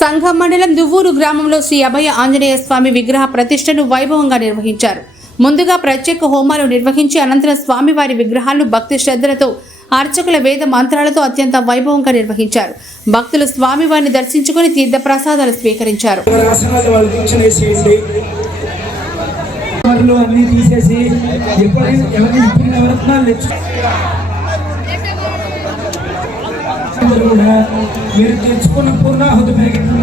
సంఘం మండలం దువ్వూరు గ్రామంలో శ్రీ అభయ ఆంజనేయ స్వామి విగ్రహ ప్రతిష్టను వైభవంగా నిర్వహించారు. ముందుగా ప్రత్యేక హోమాలు నిర్వహించి అనంతరం స్వామివారి విగ్రహాలు భక్తి శ్రద్ధలతో అర్చకుల వేద మంత్రాలతో అత్యంత వైభవంగా నిర్వహించారు. భక్తులు స్వామివారిని దర్శించుకుని తీర్థ ప్రసాదాలు స్వీకరించారు. అన్ని తీసేసి అందరూ కూడా మీరు తెచ్చుకున్న పూర్ణాహుతి ప్యాకెట్లు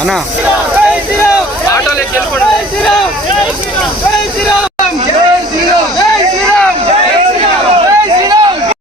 అన్నా. ఆటోలోకి వెళ్ళిపోండి